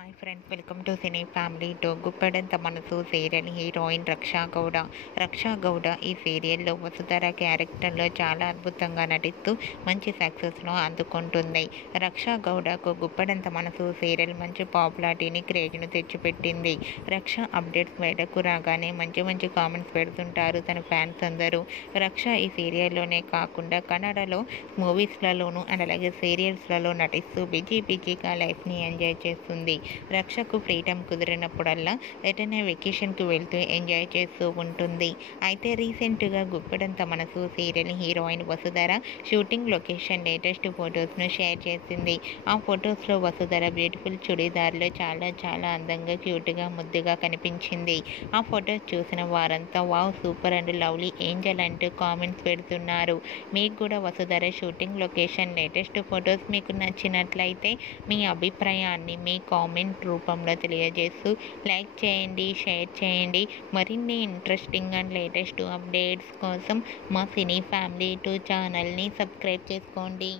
Hi friends, welcome to cine family to Guppedantha Manasu serial heroine రక్షా గౌడ. రక్షా గౌడ ఈ సీరియల్లో వసుధర క్యారెక్టర్లో చాలా అద్భుతంగా నటిస్తూ మంచి సక్సెస్ను అందుకుంటుంది. రక్షా గౌడకు గుప్పెడంత మనసు సీరియల్ మంచి పాపులారిటీని క్రేజ్ను తెచ్చిపెట్టింది. రక్ష అప్డేట్స్ బయటకు రాగానే మంచి మంచి కామెంట్స్ పెడుతుంటారు తన ఫ్యాన్స్ అందరూ. రక్ష ఈ సీరియల్లోనే కాకుండా కన్నడలో మూవీస్లలోనూ అండ్ అలాగే సీరియల్స్లలో నటిస్తూ బిజీగా లైఫ్ని ఎంజాయ్ చేస్తుంది. రక్షకు ఫ్రీడమ్ కుదిరినప్పుడల్లా ఎటైనా వెకేషన్కి వెళ్తూ ఎంజాయ్ చేస్తూ ఉంటుంది. అయితే రీసెంట్గా Guppedantha Manasu serial heroine Vasudhara shooting location latest ఫొటోస్ను షేర్ చేసింది. ఆ ఫొటోస్లో వసుధర బ్యూటిఫుల్ చుడీదార్లో చాలా అందంగా క్యూట్గా ముద్దుగా కనిపించింది. ఆ ఫొటోస్ చూసిన వారంతా wow super and lovely Angel అంటూ కామెంట్స్ పెడుతున్నారు. మీకు కూడా Vasudhara shooting location latest photos మీకు నచ్చినట్లయితే మీ అభిప్రాయాన్ని మీ కామెంట్ రూపంలో తెలియజేస్తూ లైక్ చేయండి, షేర్ చేయండి. మరిన్ని ఇంట్రెస్టింగ్ అండ్ లేటెస్ట్ అప్డేట్స్ కోసం మా సినీ ఫ్యామిలీ 2 ఛానల్ని సబ్స్క్రైబ్ చేసుకోండి.